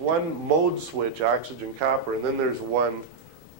one mode switch, oxygen copper, and then there's one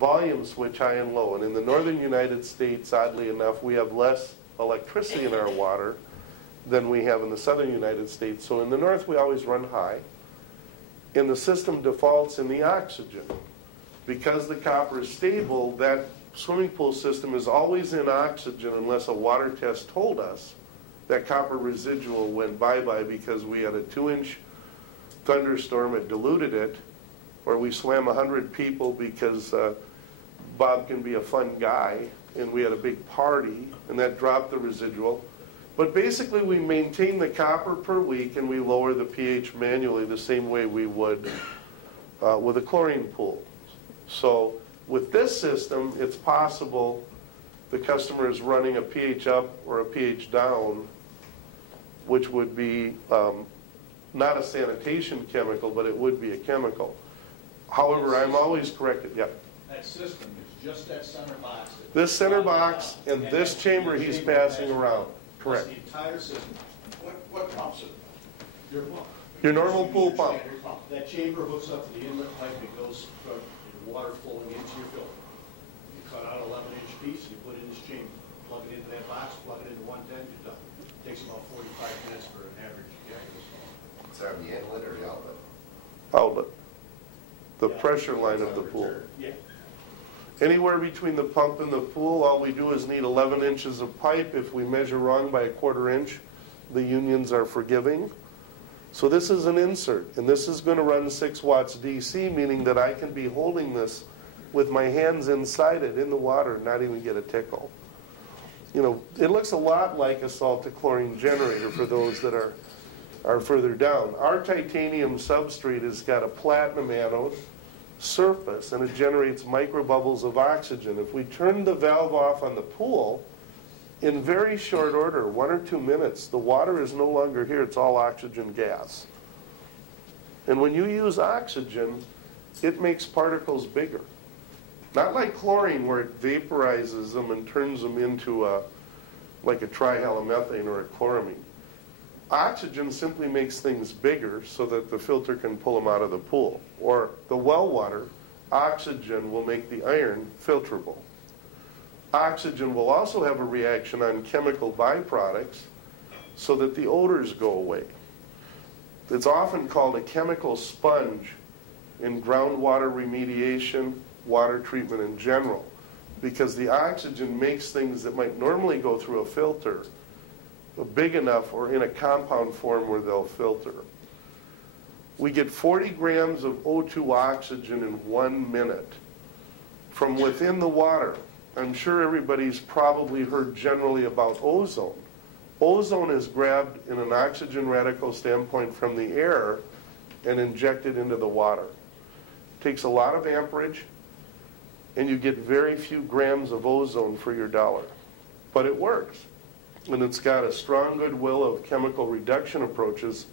volume switch, high and low. And in the northern United States, oddly enough, we have less electricity in our water than we have in the southern United States. So in the north, we always run high. And the system defaults in the oxygen. Because the copper is stable, that swimming pool system is always in oxygen unless a water test told us that copper residual went bye-bye because we had a 2-inch thunderstorm, it diluted it, or we swam 100 people because Bob can be a fun guy, and we had a big party, and that dropped the residual. But basically, we maintain the copper per week, and we lower the pH manually the same way we would with a chlorine pool. So with this system, it's possible the customer is running a pH up or a pH down, which would be not a sanitation chemical, but it would be a chemical. However, I'm always corrected. Yeah. That system is just that center box. This center box and this chamber he's passing around. Correct. The entire system. What pumps it? Your pump. Your normal pool pump. That chamber hooks up to the inlet pipe. It goes from water flowing into your filter. You cut out an 11-inch piece, you put it in this chamber, plug it into that box, plug it into 110, you're done. It takes about 45 minutes for an average guy to install. Is that the inlet or the outlet? Outlet. The pressure line of the pool. Yeah. Anywhere between the pump and the pool, all we do is need 11 inches of pipe. If we measure wrong by a 1/4 inch, the unions are forgiving. So this is an insert, and this is going to run 6 watts DC, meaning that I can be holding this with my hands inside it in the water and not even get a tickle. You know, it looks a lot like a salt to chlorine generator for those that are further down. Our titanium substrate has got a platinum anode surface, and it generates microbubbles of oxygen. If we turn the valve off on the pool, in very short order, 1 or 2 minutes, the water is no longer here, it's all oxygen gas. And when you use oxygen, it makes particles bigger. Not like chlorine where it vaporizes them and turns them into like a trihalomethane or a chloramine. Oxygen simply makes things bigger so that the filter can pull them out of the pool. Or the well water, oxygen will make the iron filterable. Oxygen will also have a reaction on chemical byproducts so that the odors go away. It's often called a chemical sponge in groundwater remediation, water treatment in general, because the oxygen makes things that might normally go through a filter big enough or in a compound form where they'll filter. We get 40 grams of O2 oxygen in 1 minute from within the water. I'm sure everybody's probably heard generally about ozone. Ozone is grabbed in an oxygen radical standpoint from the air and injected into the water. It takes a lot of amperage, and you get very few grams of ozone for your dollar. But it works. And it's got a strong goodwill of chemical reduction approaches.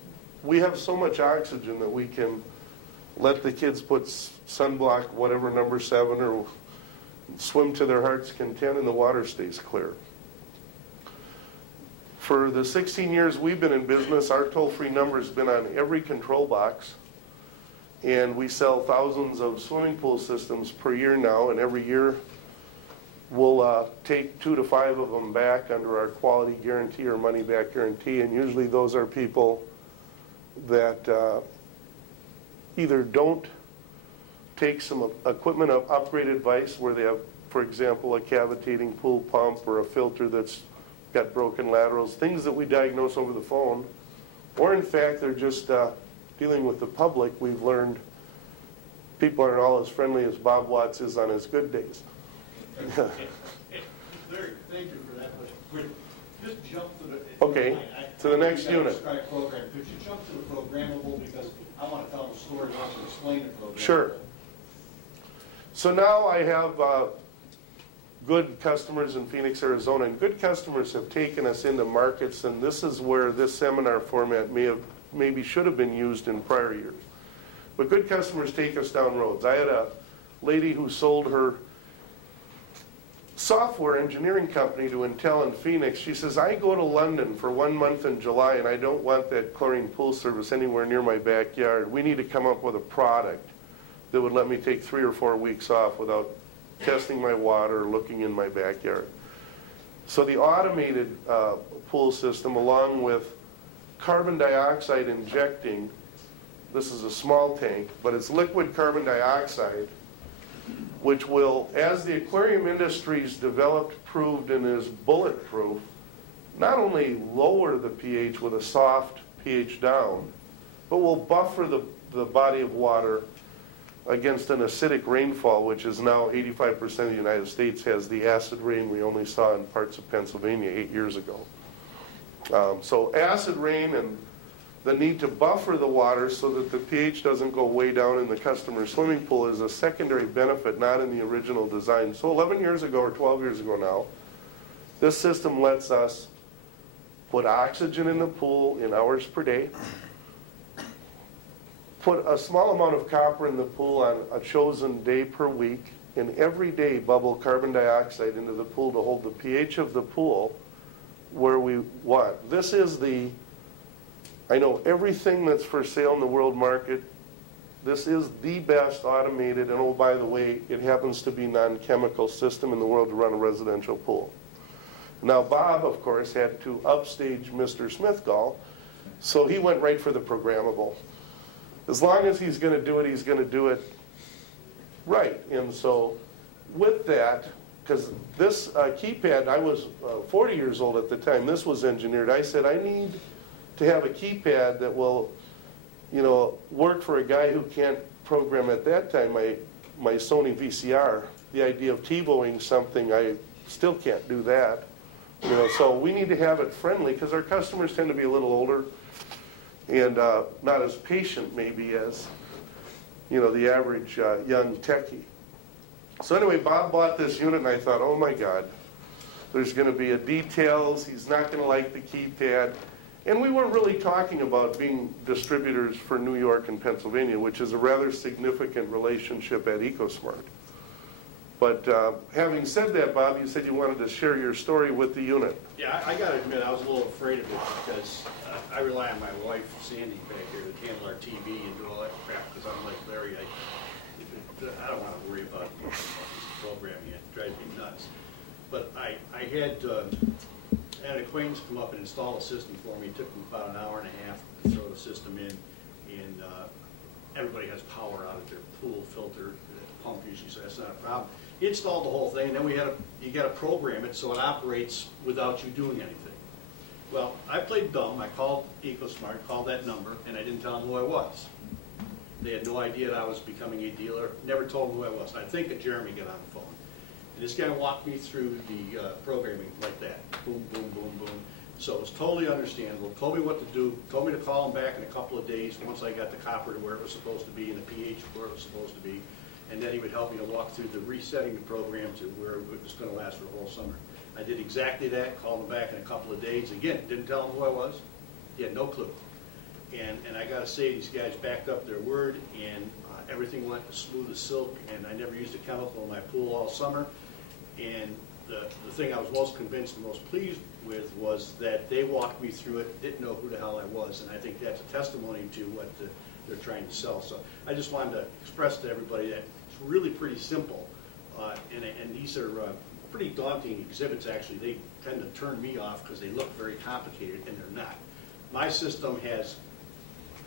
We have so much oxygen that we can let the kids put sunblock, whatever, number 7, or swim to their heart's content, and the water stays clear. For the 16 years we've been in business, our toll-free number has been on every control box. And we sell thousands of swimming pool systems per year now, and every year we'll take 2 to 5 of them back under our quality guarantee or money-back guarantee, and usually those are people that either don't take some equipment of upgrade advice where they have, for example, a cavitating pool pump or a filter that's got broken laterals, things that we diagnose over the phone, or in fact they're just dealing with the public. We've learned people aren't all as friendly as Bob Watts is on his good days. Thank you for that. But just jump to the okay, to the next unit. Program. Could you jump to the programmable, because I want to tell the story and also explain the program. Sure. So now I have good customers in Phoenix, Arizona, and good customers have taken us into markets, and this is where this seminar format maybe should have been used in prior years. But good customers take us down roads. I had a lady who sold her software engineering company to Intel in Phoenix. She says, I go to London for 1 month in July and I don't want that chlorine pool service anywhere near my backyard. We need to come up with a product that would let me take 3 or 4 weeks off without testing my water or looking in my backyard. So the automated pool system, along with carbon dioxide injecting, this is a small tank, but it's liquid carbon dioxide, which will, as the aquarium industry's developed, proved, and is bulletproof, not only lower the pH with a soft pH down, but will buffer the body of water against an acidic rainfall, which is now 85% of the United States has the acid rain we only saw in parts of Pennsylvania 8 years ago. So acid rain and the need to buffer the water so that the pH doesn't go way down in the customer's swimming pool is a secondary benefit, not in the original design. So 11 years ago, or 12 years ago now, this system lets us put oxygen in the pool in hours per day, put a small amount of copper in the pool on a chosen day per week, and every day bubble carbon dioxide into the pool to hold the pH of the pool where we want. This is the, I know everything that's for sale in the world market, this is the best automated, and oh, by the way, it happens to be non-chemical system in the world to run a residential pool. Now, Bob, of course, had to upstage Mr. Smithgall, so he went right for the programmable. As long as he's going to do it, he's going to do it right. And so with that, because this keypad, I was 40 years old at the time this was engineered, I said, I need to have a keypad that will, you know, work for a guy who can't program at that time my Sony VCR. The idea of TiVoing something, I still can't do that. You know, so we need to have it friendly because our customers tend to be a little older and not as patient maybe as, you know, the average young techie. So anyway, Bob bought this unit and I thought, oh my God, there's going to be a details, he's not going to like the keypad. And we weren't really talking about being distributors for New York and Pennsylvania, which is a rather significant relationship at ECOsmarte. But having said that, Bob, you said you wanted to share your story with the unit. Yeah, I got to admit, I was a little afraid of it because I rely on my wife, Sandy, back here to handle our TV and do all that crap because I'm like Larry. I don't want to worry about programming. It drives me nuts. But I had an acquaintance come up and install a system for me. It took them about an hour and a half to throw the system in. And everybody has power out of their pool filter, pump usually, so that's not a problem. He installed the whole thing, and then you got to program it so it operates without you doing anything. Well, I played dumb. I called ECOsmarte, called that number, and I didn't tell them who I was. They had no idea that I was becoming a dealer. Never told them who I was. I think that Jeremy got on the phone. And this guy walked me through the programming like that. Boom, boom, boom, boom. So it was totally understandable. Told me what to do. Told me to call him back in a couple of days once I got the copper to where it was supposed to be and the pH where it was supposed to be. And then he would help me to walk through the resetting the program to where it was going to last for the whole summer. I did exactly that. Called him back in a couple of days. Again, didn't tell him who I was. He had no clue. And I got to say, these guys backed up their word, and everything went smooth as silk, and I never used a chemical in my pool all summer. And the thing I was most convinced and most pleased with was that they walked me through it, didn't know who the hell I was, and I think that's a testimony to what they're trying to sell. So I just wanted to express to everybody that it's really pretty simple, and these are pretty daunting exhibits, actually. They tend to turn me off because they look very complicated, and they're not. My system has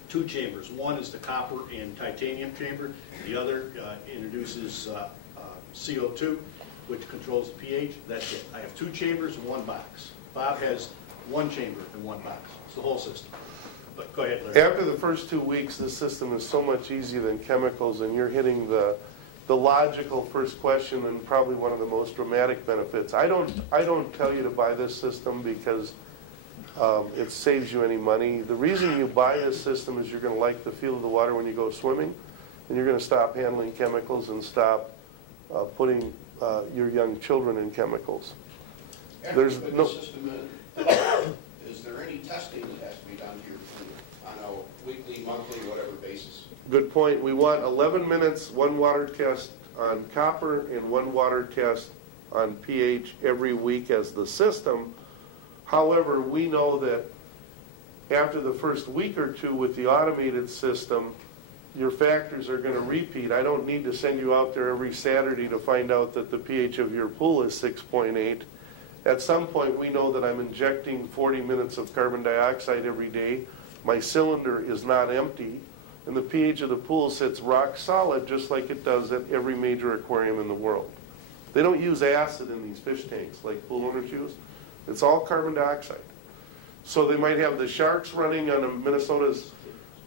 2 chambers. One is the copper and titanium chamber. The other introduces CO2, which controls the pH. That's it. I have 2 chambers and 1 box. Bob has 1 chamber and 1 box. It's the whole system. But go ahead, Larry. After the first 2 weeks, this system is so much easier than chemicals, and you're hitting the logical first question and probably one of the most dramatic benefits. I don't tell you to buy this system because it saves you any money. The reason you buy this system is you're going to like the feel of the water when you go swimming, and you're going to stop handling chemicals and stop putting your young children in chemicals. There's no system in, is there any testing that has to be done to your pool on a weekly, monthly, whatever basis? Good point. We want 11 minutes, 1 water test on copper and 1 water test on pH every week as the system. However, we know that after the first week or two with the automated system, your factors are going to repeat. I don't need to send you out there every Saturday to find out that the pH of your pool is 6.8. At some point, we know that I'm injecting 40 minutes of carbon dioxide every day. My cylinder is not empty, and the pH of the pool sits rock solid just like it does at every major aquarium in the world. They don't use acid in these fish tanks like pool owners use. It's all carbon dioxide. So they might have the sharks running on a Minnesota's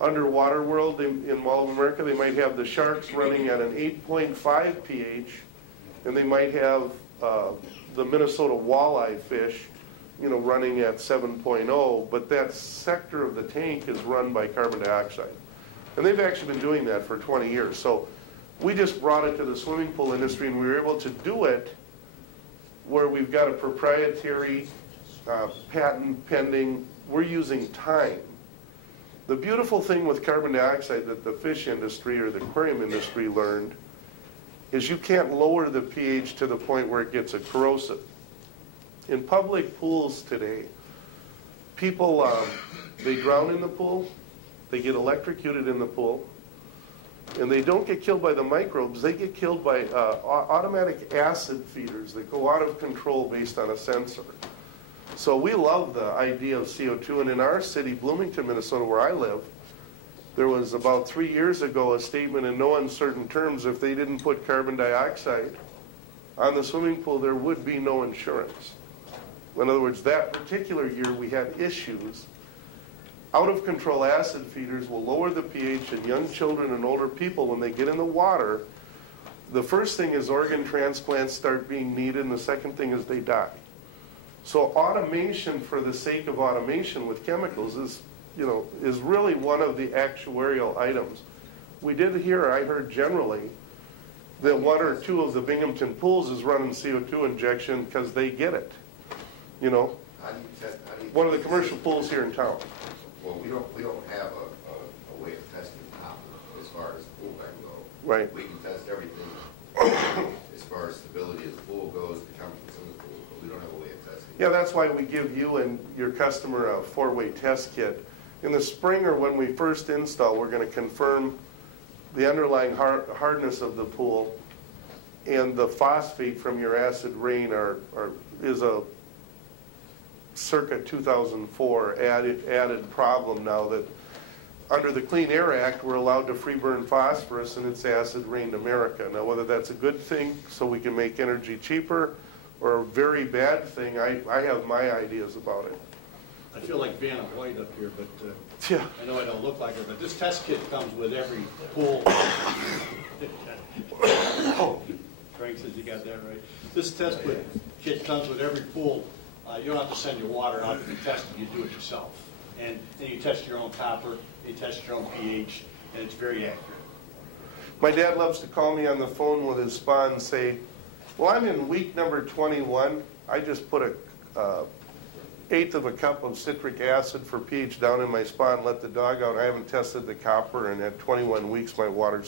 underwater world in Mall of America. They might have the sharks running at an 8.5 pH, and they might have the Minnesota walleye fish, you know, running at 7.0, but that sector of the tank is run by carbon dioxide. And they've actually been doing that for 20 years. So we just brought it to the swimming pool industry, and we were able to do it where we've got a proprietary patent pending. We're using time. The beautiful thing with carbon dioxide that the fish industry or the aquarium industry learned is you can't lower the pH to the point where it gets corrosive. In public pools today, people, they drown in the pool, they get electrocuted in the pool, and they don't get killed by the microbes, they get killed by automatic acid feeders that go out of control based on a sensor. So we love the idea of CO2, and in our city, Bloomington, Minnesota, where I live, there was about 3 years ago a statement in no uncertain terms, if they didn't put carbon dioxide on the swimming pool, there would be no insurance. In other words, that particular year we had issues. Out of control acid feeders will lower the pH in young children and older people when they get in the water. The first thing is organ transplants start being needed, and the second thing is they die. So automation for the sake of automation with chemicals is, you know, is really one of the actuarial items. We did hear, I heard generally, that 1 or 2 of the Binghamton pools is running CO2 injection because they get it. You know, one of the commercial pools here in town. Well, we don't have a way of testing copper as far as the pool bank goes. Right. We can test everything as far as stability of the pool goes, the chemicals in the pool, but we don't have a way of testing. Yeah, that's why we give you and your customer a 4-way test kit. In the spring or when we first install, we're going to confirm the underlying hardness of the pool, and the phosphate from your acid rain is a circa 2004 added problem now that under the Clean Air Act we're allowed to free burn phosphorus, and it's acid rained America. Now whether that's a good thing so we can make energy cheaper or a very bad thing, I have my ideas about it. I feel like Vanna White up here, but Yeah. I know I don't look like her, but this test kit comes with every pool. Frank says you got that right. This test kit comes with every pool. You don't have to send your water out to be tested. You do it yourself. And you test your own copper, you test your own pH, and it's very accurate. My dad loves to call me on the phone with his spa and say, well, I'm in week number 21. I just put a 1/8 of a cup of citric acid for pH down in my spa and let the dog out. I haven't tested the copper, and at 21 weeks my water's